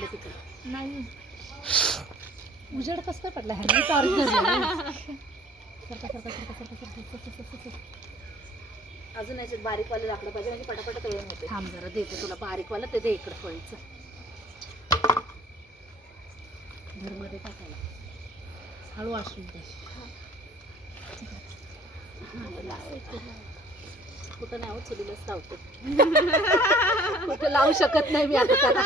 आणलं तिकडे नाही उजेड कसं काय पडला ह्या अजून याच्यात बारीकवालं टाकलं पाहिजे म्हणजे पटापट तळून होते. थांब जरा देते तुला बारीकवालं, ते दे इकडं फळीचं घरमध्ये टाकायला हळू असून ते कुठं नाही होत चुलीलाच लावते. कुठं लावू शकत नाही मी आता त्याला.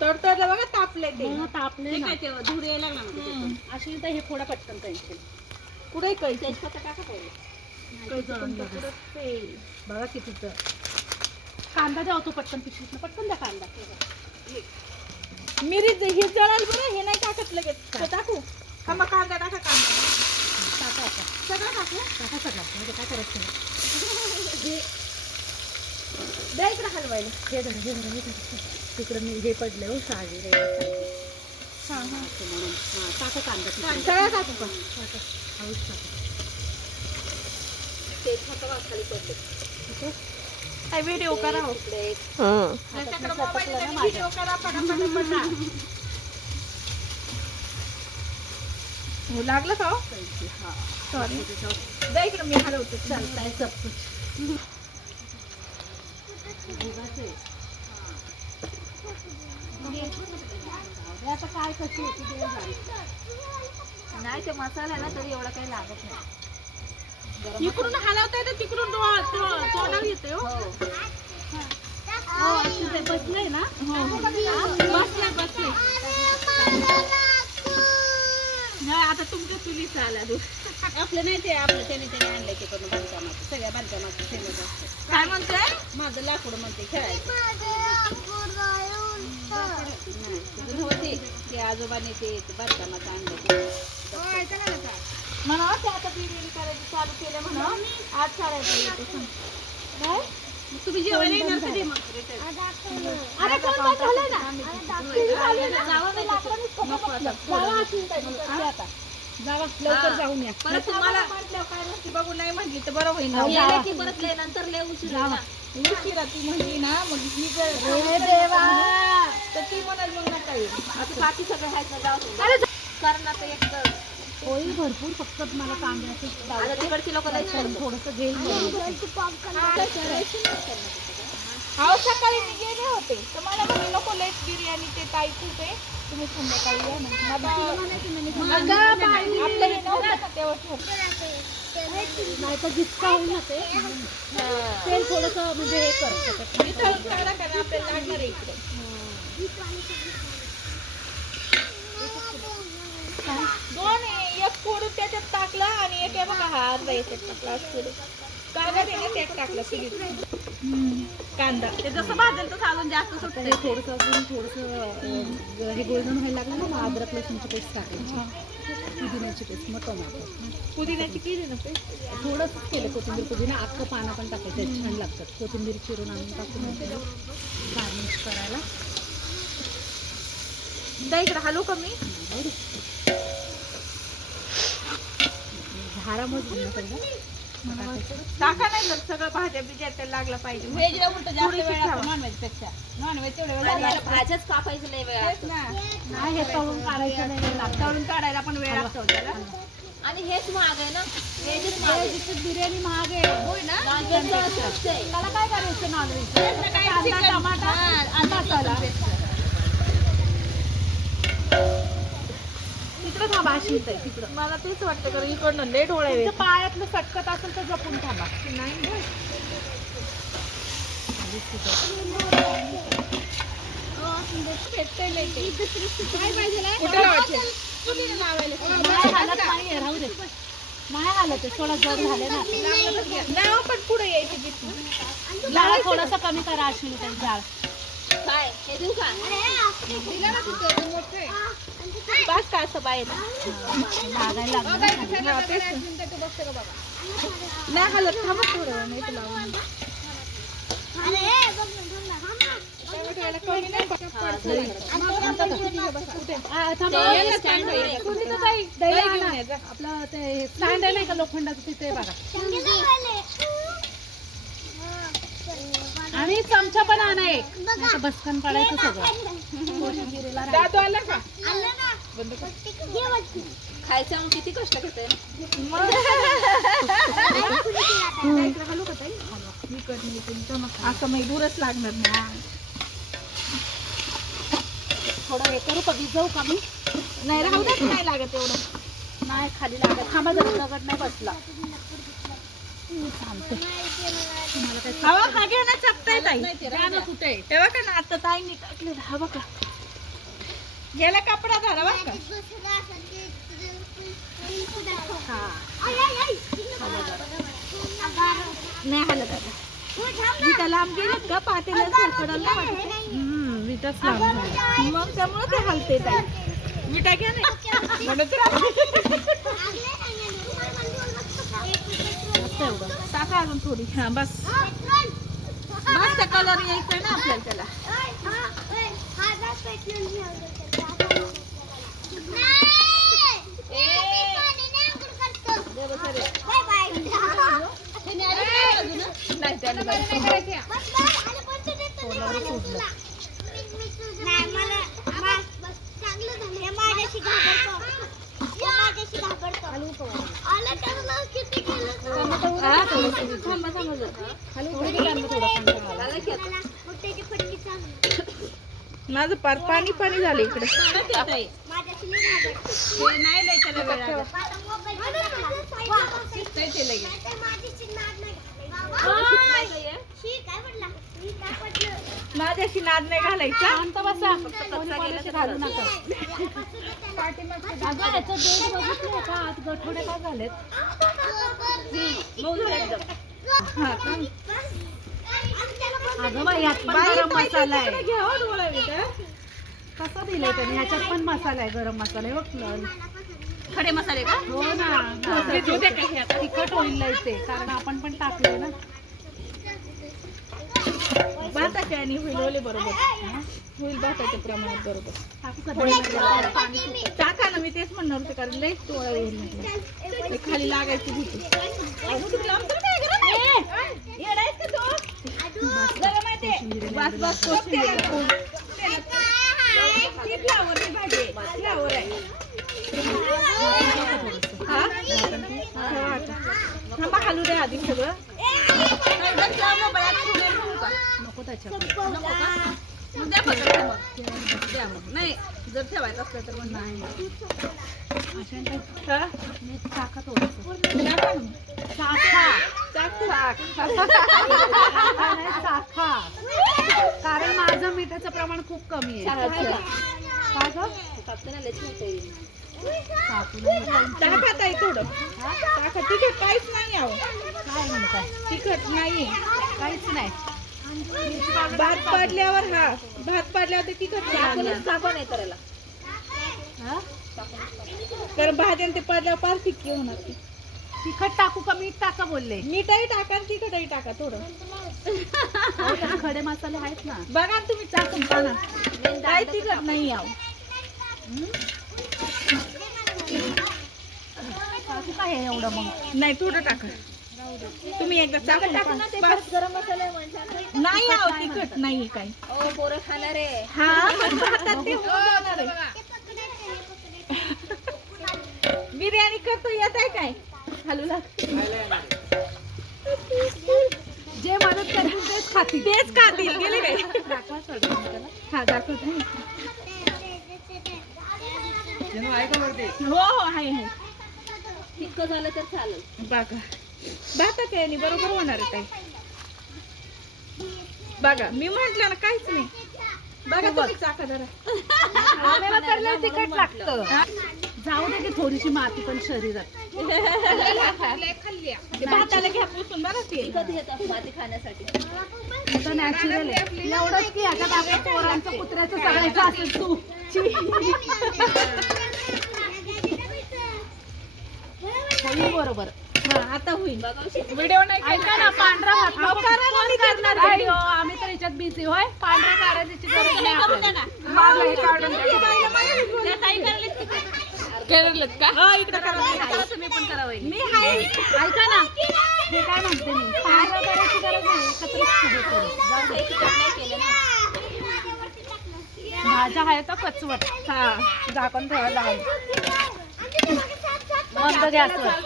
तडतडलं बघा तापले ते तापले ना. धूर यायला लागला. अशी तर हे थोडा पटकन पेन्सिल कुठे कळी तेजपत्ता टाका पहिले. तेल बघा कितीचं कांदा द्या होतो पटकन पिशवीत पटकन द्या कांदा. मिरी हे जळाल बरं, हे नाही टाकत लगेच. टाकू हा मग कांदा टाका. टाका आता सगळं टाकू. टाका सगळं म्हणजे काय करायचं नाही. द्या इकडे हलवायला. हे धरा हे धरा हे धरा तिकडं मी हे पडले हो शाळी रे हां हां म्हणून टाका कांदा सगळं टाकू का? हळूच टाका. ते छोटं वाखाली पडले काय व्हिडिओ करा हो. व्हिडिओ करा पटापट. लागलं का? सॉरी द्या इकडे मी हलवते. चालताय सब कुछ. आता काय कशी होती नाही ते मसाला ना तरी एवढा काही लागत नाही. इकडून हलवता येते तिकडून तोंडावर येते हो. बसलंय ना. बसले नाही आता तुमच्या चुलीचं आला आपलं नाही ते आपलं त्याने आणलंय ते करून बांधकामाचं सगळ्या बांधकामाचं फेमस असतं. काय म्हणतोय माझं लाकूड म्हणते खेळायचं नाही होते ते आजोबाने ते बांधकामाचं आणलं म्हणा ते आता बिर्याणी करायचं चालू केलं म्हणा. आज करायचं काय तुम्ही जेवायला येणार कधी मग जावा लवकर जाऊन या. परत तुम्हाला बघू नाही म्हटली तर बरं होईल. परत नंतर लय उशीर उशिरा ती म्हणली ना मग ही तर ती म्हणाल मग नका येऊ. आता बाकी सगळं आहेत कारण आता एक होईल भरपूर फक्त मला कांद्याचं तिकडची लोक थोडंसं घेईल. अहो सकाळी मी गेले होते तर मला म्हणे नको लेट बिर्याणी ते ताई खूप आहे तुम्ही संध्याकाळी या ना. आपलं हे नव्हतं ना तेव्हा नाही तर जितका होईल ना ते तेल थोडंसं म्हणजे हे करत आपल्याला लागणार आहे इकडे. दोन एक फोडून त्याच्यात टाकला आणि एक बघा हा अर्धा याच्यात टाकला असतो कांदा त्यात टाकला कांदा ते जसं भाजेल तसं अजून जास्त सुटतं. थोडंसं अजून थोडंसं हे गोल्डन व्हायला लागलं ना मग अद्रक लसूणची पेस्ट टाकायची पुदिन्याची पेस्ट मग टोमॅटो पुदिन्याची केली ना पेस्ट थोडंसंच केलं कोथिंबीर पुदिना अख्खं पानं पण टाकायचं छान लागतात. कोथिंबीर चिरून आणून टाकून गार्निश करायला. द्या इकडे हलू का मी झारामध्ये टाका नाही तर सगळं भाज्या बिज्या त्याला लागला पाहिजे. व्हेजला उलट जास्त वेळ लागतो नॉनव्हेजपेक्षा. नॉनव्हेज तेवढे वेळ भाज्याच कापायचं लय वेळ लागतो ना. नाही हे तळून काढायचं नाही तळून काढायला पण वेळ लागतो त्याला. आणि हेच महाग आहे ना. बिर्याणी महाग आहे होय ना. त्याला काय करायचं नॉनव्हेज टमाटा आणि मसाला तिकडं थांबा अशी तिकडं. मला तेच वाटतं कारण इकडनं लेट होईल. पायातलं सटकत असेल तर जपून थांबा. नाही राहू दे नाही आलं ते थोडं जड झाले ना पण पुढे यायचं जाळ थोडंसं कमी करा अशी जाळ. काय हे देऊ का दिला ना तिथे मोठे बस का असं बाहेर लागायला लागलं नाही हलत थांबा थोडं नाही तर लावून आपलं ते स्टँड आहे नाही का लोखंडाचं तिथे बघा. आणि चमचा पण आणा एक, नाहीतर बसकन पडायचं सगळं. कोशिंबिरीला दादू आला का खायचं मग किती कष्ट घेते असं मग दूरच लागणार ना. थोडं हे करू का, भिजवू का मी? नाही राहू दे, नाही लागत एवढं. नाही खाली लागत, थांबा जरा, दगड नाही बसला. मी थांबते. तुम्हाला काय हवा हा घे ना, चपताय ताई. द्या ना कुठे? हे बघा ना, आता ताईंनी टाकलेलं. हा बघा, गेला कपडा झाला बघ का. नाही हलत आता. विटा लांब गेलेत का पातेला सरकडायला वाटत. विटाच लावून मग त्यामुळे ते हलते ताई. विटा घ्या नाही म्हणत एवढं टाका अजून थोडी. हा बस बस, त्या कलर यायचा ना आपल्याला त्याला. माझं पार पाणी पाणी झालं इकडे. माझ्याशी नाद नाही घालायचा. शांत बसा, कोणी कोणाशी घालू नका. अगं याचं देठ बघितलंय का, आत गठोडे का झालेत? हा का? अगं बाई, यात पण गरम मसाला आहे. घ्या हो डोळा विटा. कसा दिलाय त्याने? ह्याच्यात पण मसाला आहे, गरम मसाला आहे. बघ खडे मसाले का? हो ना, तिखट होईल लय ते, कारण आपण पण टाकलंय ना. भाताच्या आणि होईल ओले बरोबर. होईल भाताच्या प्रमाणात बरोबर. टाकू का दही? पाणी सुकं. टाका ना, मी तेच म्हणणार होते, कारण लई डोळा येईल म्हटलं. ते खाली लागायची भीती. बस बस, कोशिंबीर. ती फ्लावर नाही भाजी आहे. फ्लावर आहे. हा? ठेवा आता. थांबा, खालू दे आधी सगळं. नको त्याच्यात. नाही, जर ठेवायचं असलं तर मग नाही. अशा मीठ टाका थोडंसं. टाका ना. चाखा. टाक. नाही, चाखा. कारण माझं मिठाचं प्रमाण खूप कमी आहे. काय गं? टाका ताई थोडं. टाका. तिखट काहीच नाही आहो. काय म्हणताय? तिखट नाही. काहीच नाही. भात पाडल्यावर भात पाडल्यावर ते तिखट नाही करायला हा? कारण भाज्या ते पाडल्यावर फार फिक्की होणार ती. तिखट टाकू का मीठ टाका बोलले? मीठही टाका आणि तिखटही टाका थोडं. हो, त्यात खडे मसाले आहेत ना. बघा ना तुम्ही टाकून पाना. काही तिखट नाही आहो. टाकू का हे एवढं मग? नाही, थोडं टाका. तुम्ही एकदा चाकून टाका. गरम मसाला म्हणजे नाही आहो, तिखट नाही काही. पोरं खाणार आहे. हा, पण भातात ते होऊन जाणार आहे. बिर्याणी करतो येत आहे काय? हलू लाग. जे मदत करतील तेच खातील. तेच खातील. गेले काय? दाखवा सगळं त्याला. हा, दाखवत आहे. हो हो, आहे. तितकं झालं तर चालेल. बघा, भातात आहे बरोबर होणार आहे ताई. बघा, मी म्हंटल ना काहीच नाही. बघा तुम्ही चाका जरा. आपल्याला तर लय तिखट लागतं. जाऊ दे की थोडीशी माती पण शरीरात. ते भाताला घ्या पुसून बघा ते. कधी येतात माती खाण्यासाठी? आता नॅचरल आहे. एवढंच की ह्याच्यात आपल्या पोरांचं कुत्र्याचं सगळ्याचं असेल तू. होईल बरोबर. हा, आता होईल. व्हिडिओ नाही ऐका ना, पांढरा भात कोण करणार व्हिडिओ? आम्ही तर याच्यात बिझी. होय, पांढरा काढायची गरज नाही आपल्याला. मला हे काढून द्या. का? हो, इकडे करा. तुम्ही पण करा वहिनी. मी आहे. ऐका ना, हे काय म्हणते मी पांढरा करायची गरज नाही एकत्रच पुढे करू जाऊ दे. नाही केलं ना. भाज्या आहे तर कचवट हा झाकण ठेवायला हवं. मंद गॅसवर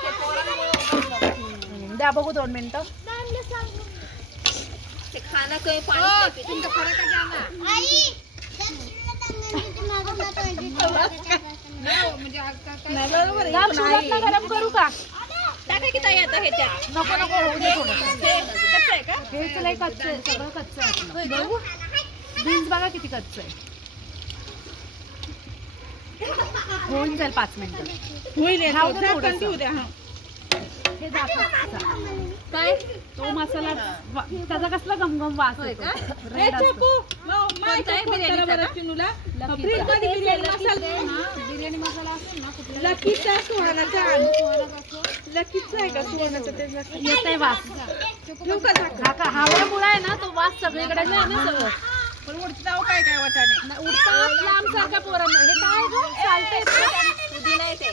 द्या बघू 2 मिनिटं. ते खाणं कमी पाणी दाब सुरुवातला गरम करू का? टाका की ताई आता हे त्यात. नको नको होऊ दे थोडं. कच्चं आहे का? हेच लय कच्चं आहे सगळं कच्चं आहे आपलं. बघू बीन्स बघा किती कच्चं आहे. होऊन जाईल 5 मिनिटं. होईल हे. राहू दे झाकण थोडंसं. ठेवू द्या. हा. हे जातं. काय? तो मसाला त्याचा कसला गमगम वास येतो. ए, रेड असतो. चकू. माय कोणता आहे चकू बिर्याणीचा करा बरं का? चिनूला. लकीचा. फ्रीजमध्ये बिर्याणी मसाला हा, बिर्याणी मसाला असेल ना कुठला लकीचा सुहानाचा लकीचा आहे का सुहानाचा ते येतंय वास. ठेवू का झाकण? हवेमुळे आहे ना तो वास सगळीकडे आहे ना सगळं. पण उडत जाऊ काय काय वाटाणे. उडतात लांब सारख्या पोरांना. हे काय गं? चालतंय इतकं? पुदिना आहे ते.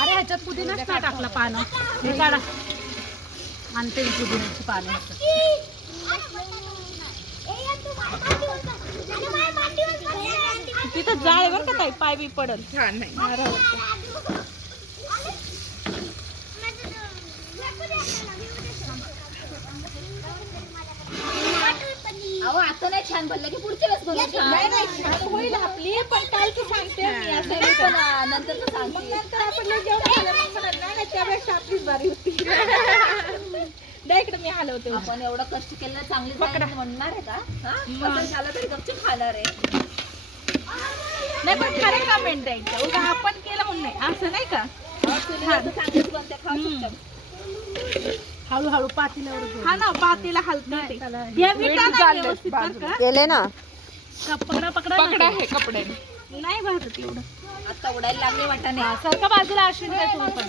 अरे ह्याच्यात पुदिनाच नाही टाकला पानं. हे काढा. आणते मी पुदिन्याची पानं. तिथं जाळ बरं का ताई पाय बी पडल. छान नाही राहू दे. अहो आता नाही छान बनलं की पुढच्या वेळेस बनवू छान. नाही नाही छान होईल आपली पण कालचं सांगते मी असं नाही, नाही पण का. नंतर तर मग सांगते. नंतर आपण लय जेवण झालं मग म्हणाल, नाही नाही त्यापेक्षा आपलीच बारी होती. द्या इकडे मी हलवते. आपण एवढं कष्ट केलं चांगली पकडा. म्हणणार आहे का? हा? कसं झालं तरी गपचूप खाणार आहे. नाही पण खरं कमेंट द्यायचं उगा आपण केलं म्हणून नाही असं नाही का. अहो, चुलीवर तर चांगलीच बनते, खाऊ शकतो. हळूहळू पातेल्यावर घेऊ. हा ना पातेला हलतं ते. त्याला या विटा नाही व्यवस्थित बरं का. केले ना पकडा पकडा पकडा हे कपडे नाही भरत एवढं. आता उडायला लागले वाटाणे. सारखा बाजूला अश्विन काय तुम्ही पण.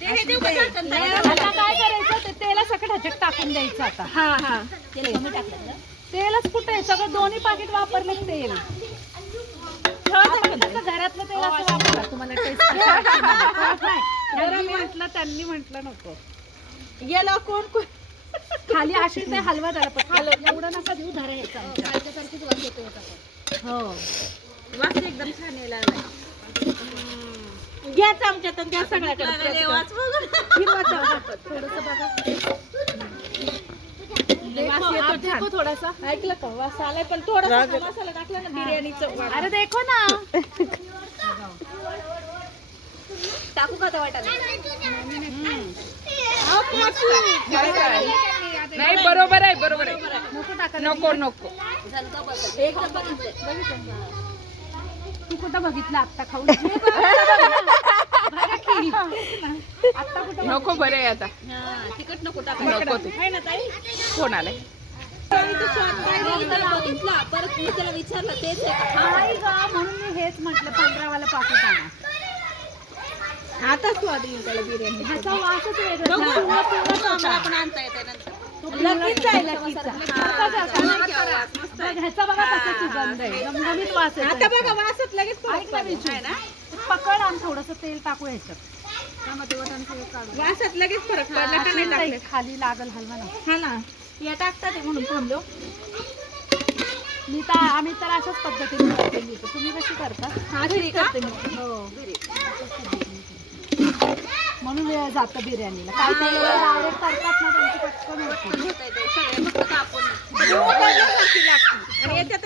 ते हे देऊ का झाकण ताई? आता काय करायचं ते तेला सकट ह्याच्यात टाकून द्यायचं आता. हा हा तेल कमी टाकलं ना. तेलच कुठे आहे? सगळं दोन्ही पाकिट वापरले तेल. आपण कसं घरातलं तेल असं वापरा तुम्हाला टेस्ट नाही. यांनी म्हटलं त्यांनी म्हटलं नको. गेलं कोण कोण खाली अश्विन ते हलवा त्याला पण एवढं नका देऊ धरा यायचा हो. वास एकदम छान यायला लागलाय. घ्या चमच्यात आणि द्या सगळ्याकडे. हिरवाचा वास. थोडंसं बघा. वास देखो, येतो आप देखो छान. थोडासा. ऐकलं का वास आलाय पण थोडासा मसाला टाकला ना बिर्याणीचं वास. अरे देखो ना. टाकू का आता वाटाणे? नाही बरोबर आहे बरोबर आहे. नको टाका. नको नको. झालं का बघ. एकदम बघितलं. तू कुठं बघितलं आत्ता खाऊन? आत्ता कुठं नको बरं आहे आता. हा, तिखट नको टाका. नको तू. आहे ना ताई? कोण आलाय? मी त्याला बघितलं, परत मी त्याला विचारलं तेच आहे का? हा. नाही गं, म्हणून मी हेच म्हटलं 15 वाला पाकिट आणा. आता स्वाद येईल त्याला बिर्याणी. ह्याचा वासच वेगळा. पिवळा पिवळाच होता. आपण आणता येते नंतर. लगेच आहे लगेच. ह्याचा बघा कसा सुगंध आहे. गमगमीत वास येतो. आता बघा वासत लगेच ऐक ना विजू. पकड आणि थोडंसं तेल टाकू ह्याच्यात. वासात लगेच फरक पडला का नाही अश्विन ताई, टाकले. खाली लागल हलवा ना. हा ना या टाकतात ते म्हणून थांबलो. आम्ही तर अशाच पद्धतीने करते मी. तुम्ही कशी करता? हा घरी करते मी. हो म्हणून वेळ जातं बिर्याणीला. काय ते डायरेक्ट करतात ना त्यांची पटकन होते. सगळे फक्त कापून. आणि याच्यात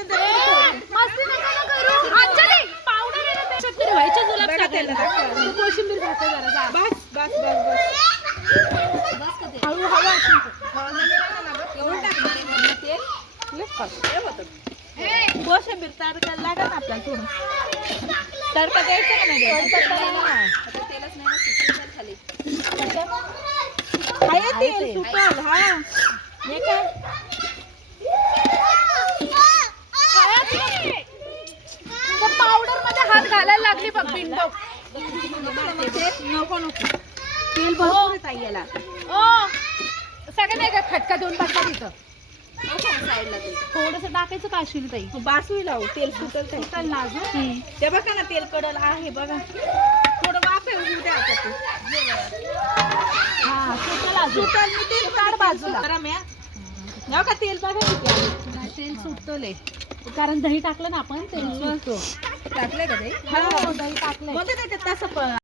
मस्ती नका ना करू. अंजली, पावडर आहे ना त्याच्यात तरी व्हायच्या जुलाब बघा सगळ्यांना. त्याला. तू कोशिंबीर घालते जरा जा. बस बस बस बस. बस का ते? हळूहळू असेल ते. एवढं टाकणार आहे ना तेल? कोशिंबीर तडका लागत ना आपल्याला थोडं. तडका द्यायचा का नाही द्यायचा? आता तेलच नाही ना, सुकून जाईल खाली. आहे तेल सुकल. हा हे काय पावडर मध्ये हात घालायला लागली बघ बिंडो. नको नको. तेल भरपूर आहे ताई याला. ओ सगळं नाही का खटका देऊन बसला तिथं. साईडला ते. थोडंसं टाकायचं का अश्विनी ताई? बास होईल अहो. तेल सुकल ताई. चल ना अजून. ते बघा ना तेल कडल आहे बघा. थोडं वाफ येऊ द्या आता ते. हा हा सुटेल अजून. तेल काढ बाजूला रम्या का तेल बघा किती आहे. तेल सुटतो लय कारण दही टाकलं ना आपण तेल सुटतो. टाकलंय का ते हो दही टाकलंय. कोणतं त्याच्यात तसं